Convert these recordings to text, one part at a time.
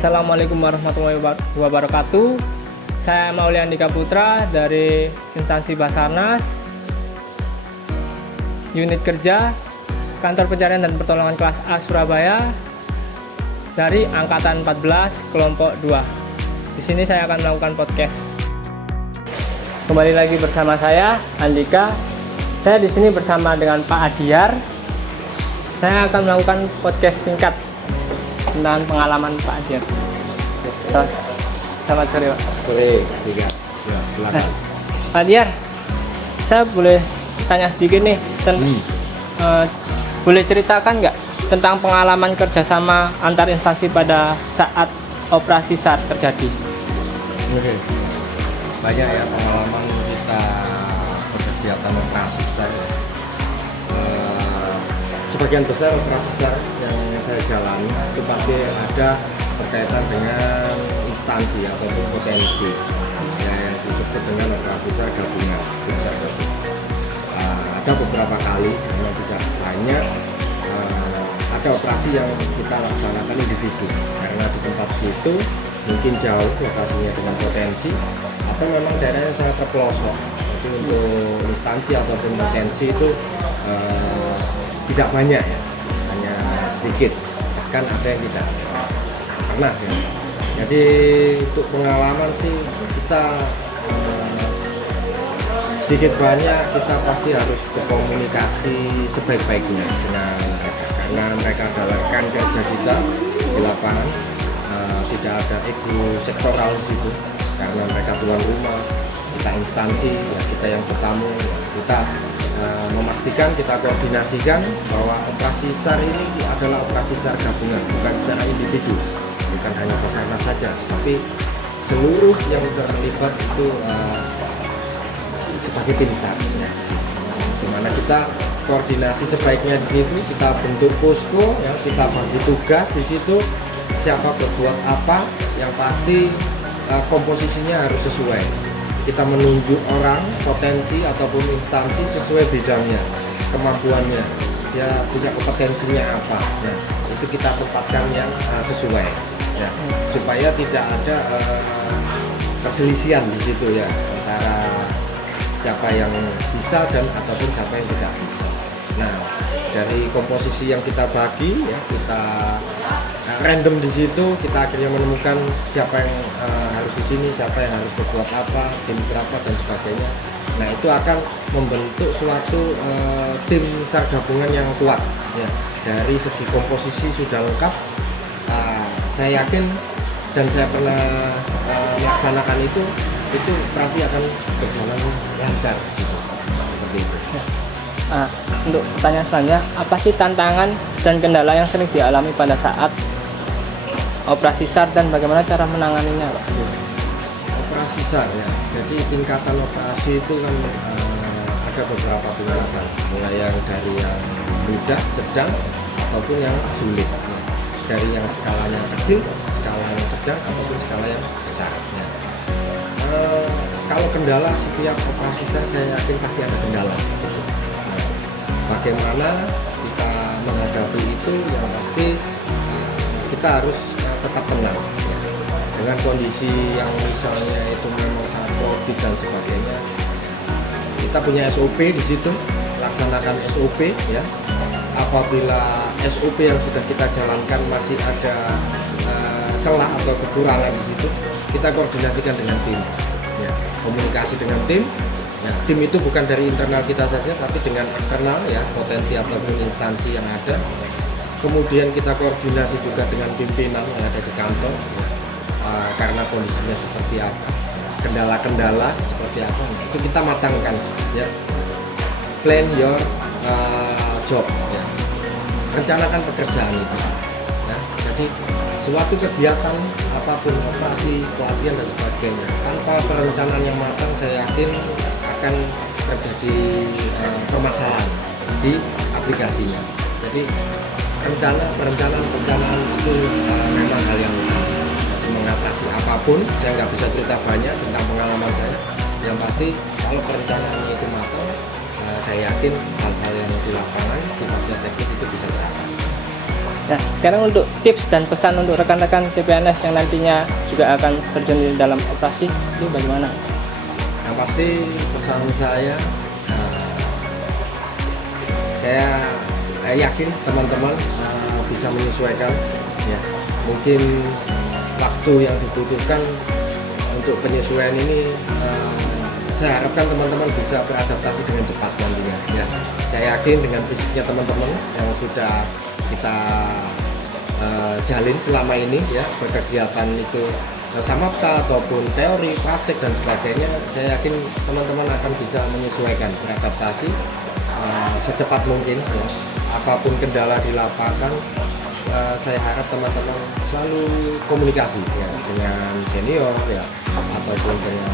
Assalamualaikum warahmatullahi wabarakatuh. Saya Maulia Andika Putra dari instansi Basarnas, unit kerja Kantor Pencarian dan Pertolongan kelas A Surabaya dari angkatan 14 kelompok 2. Di sini saya akan melakukan podcast. Kembali lagi bersama saya Andika. Saya di sini bersama dengan Pak Adiar. Saya akan melakukan podcast singkat tentang pengalaman Pak Adiar. Selamat sore, Pak. Sore, tiga. Ya, silakan. Pak Adiar, saya boleh tanya sedikit nih, boleh ceritakan nggak tentang pengalaman kerjasama antar instansi pada saat operasi SAR terjadi? Oke. Banyak ya pengalaman kita berkegiatan operasi SAR. Sebagian besar operasi SAR yang saya jalani itu pasti ada berkaitan dengan instansi ataupun potensi ya, yang disebut dengan operasi SAR gabungan. Ada beberapa kali, memang tidak banyak, ada operasi yang kita laksanakan individu karena di tempat situ mungkin jauh lokasinya dengan potensi atau memang daerahnya sangat terpelosok. Jadi untuk instansi ataupun potensi itu tidak banyak ya, hanya sedikit, bahkan ada yang tidak pernah ya. Jadi untuk pengalaman sih kita sedikit banyak kita pasti harus berkomunikasi sebaik-baiknya dengan mereka karena mereka adalah rekan kerja kita di lapangan. Tidak ada ego sektoral di situ karena mereka tuan rumah, kita instansi ya, kita yang bertamu ya, kita memastikan, kita koordinasikan bahwa operasi SAR ini adalah operasi SAR gabungan, bukan secara individu, bukan hanya Basarnas saja, tapi seluruh yang terlibat itu sebagai tim SAR ya, dimana kita koordinasi sebaiknya di situ, kita bentuk posko ya, kita bagi tugas di situ, siapa berbuat apa, yang pasti komposisinya harus sesuai. Kita menunjuk orang, potensi ataupun instansi sesuai bidangnya, kemampuannya, dia punya kompetensinya apa, ya, itu kita tempatkan yang sesuai, ya, supaya tidak ada perselisihan di situ ya antara siapa yang bisa dan ataupun siapa yang tidak bisa. Nah, dari komposisi yang kita bagi, ya, kita random di situ, kita akhirnya menemukan siapa yang harus di sini, siapa yang harus berbuat apa, tim berapa dan sebagainya. Nah, itu akan membentuk suatu tim SAR gabungan yang kuat. Ya. Dari segi komposisi sudah lengkap, saya yakin dan saya pernah melaksanakan itu operasi akan berjalan lancar di situ. Seperti itu. Untuk pertanyaan selanjutnya, apa sih tantangan dan kendala yang sering dialami pada saat operasi SAR dan bagaimana cara menanganinya, Pak? Operasi SAR ya, jadi tingkatan operasi itu kan ada beberapa tingkatan, mulai yang dari yang mudah, sedang, ataupun yang sulit ya. Dari yang skalanya kecil, skala yang sedang, ataupun skala yang besar ya. Kalau kendala setiap operasi SAR saya yakin pasti ada kendala di situ. Nah, bagaimana kita menghadapi itu, yang pasti kita harus tetap tenang ya. Dengan kondisi yang misalnya itu memang sangat kodik dan sebagainya, kita punya SOP di situ, laksanakan SOP ya. Apabila SOP yang sudah kita jalankan masih ada celah atau kekurangan di situ, kita koordinasikan dengan tim ya. Komunikasi dengan tim ya. Tim itu bukan dari internal kita saja tapi dengan eksternal ya, potensi ataupun instansi yang ada. Kemudian kita koordinasi juga dengan pimpinan yang ada di kantor ya. Karena kondisinya seperti apa, kendala-kendala seperti apa, nah, itu kita matangkan ya. Plan your job ya. Rencanakan pekerjaan itu ya. Jadi suatu kegiatan apapun, operasi, pelatihan dan sebagainya, tanpa perencanaan yang matang saya yakin akan terjadi permasalahan di aplikasinya. Jadi perencanaan itu memang hal yang utama mengatasi apapun. Saya nggak bisa cerita banyak tentang pengalaman saya, yang pasti kalau perencanaannya itu matang, saya yakin hal-hal yang di lapangan sifatnya teknis itu bisa teratasi. Nah, sekarang untuk tips dan pesan untuk rekan-rekan CPNS yang nantinya juga akan terjun di dalam operasi, itu bagaimana? Yang pasti pesan saya, saya yakin teman-teman bisa menyesuaikan ya. Mungkin waktu yang dibutuhkan untuk penyesuaian ini, saya harapkan teman-teman bisa beradaptasi dengan cepat nantinya ya. Saya yakin dengan fisiknya teman-teman yang sudah kita jalin selama ini ya, berkegiatan itu samapta ataupun teori, praktek dan sebagainya, saya yakin teman-teman akan bisa menyesuaikan, beradaptasi secepat mungkin ya. Apapun kendala di lapangan, saya harap teman-teman selalu komunikasi ya dengan senior ya, ataupun dengan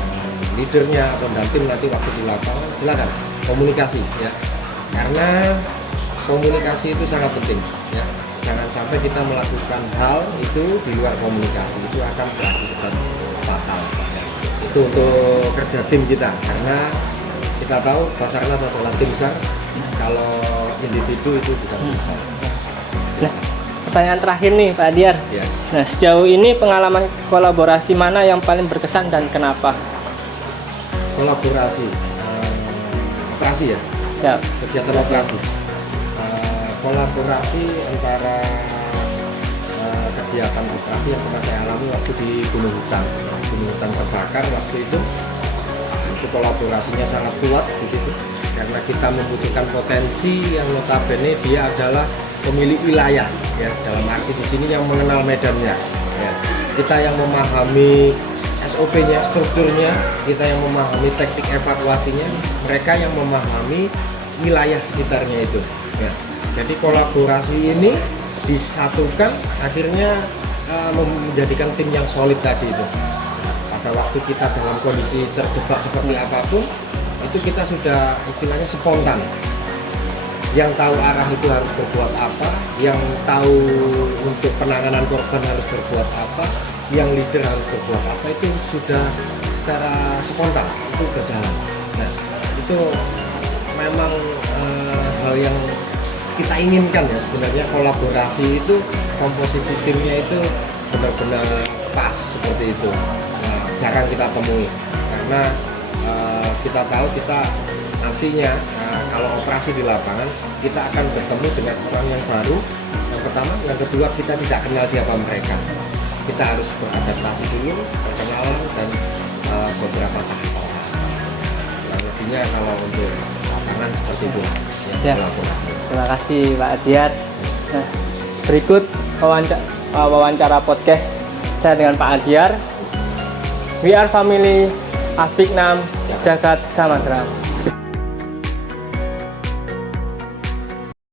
leadernya atau dan tim nanti waktu di lapangan, silakan komunikasi ya, karena komunikasi itu sangat penting ya. Jangan sampai kita melakukan hal itu di luar komunikasi, itu akan berakibat fatal ya. Itu untuk kerja tim kita, karena kita tahu Basarnas adalah tim besar, kalau individu itu bukan tim besar. Nah, pertanyaan terakhir nih Pak Adyar. Ya. Nah, sejauh ini pengalaman kolaborasi mana yang paling berkesan dan kenapa? Kolaborasi, operasi ya, Ya. kegiatan operasi. Kolaborasi antara kegiatan operasi yang pernah saya alami waktu di Gunung Hutan terbakar waktu itu kolaborasinya sangat kuat di situ, karena kita membutuhkan potensi yang notabene dia adalah pemilik wilayah ya, dalam arti di sini yang mengenal medannya ya. Kita yang memahami SOP-nya, strukturnya, kita yang memahami teknik evakuasinya, mereka yang memahami wilayah sekitarnya itu ya. Jadi kolaborasi ini disatukan, akhirnya menjadikan tim yang solid tadi itu. Pada waktu kita dalam kondisi terjebak seperti apapun, itu kita sudah istilahnya spontan. Yang tahu arah itu harus berbuat apa, yang tahu untuk penanganan korban harus berbuat apa, yang leader harus berbuat apa, itu sudah secara spontan itu berjalan. Nah, itu memang hal yang kita inginkan ya sebenarnya. Kolaborasi itu, komposisi timnya itu benar-benar pas seperti itu. Nah, jarang kita temui, karena kita tahu kita nantinya kalau operasi di lapangan kita akan bertemu dengan orang yang baru. Yang pertama, yang kedua, kita tidak kenal siapa mereka. Kita harus beradaptasi dulu, perkenalan dan beberapa tahapan. Yang lebihnya kalau untuk lapangan seperti itu ya. Kolaborasi. Terima kasih Pak Adyar. Nah, berikut wawancara podcast saya dengan Pak Adyar. We are family, Afiknam, Jagat Samagram.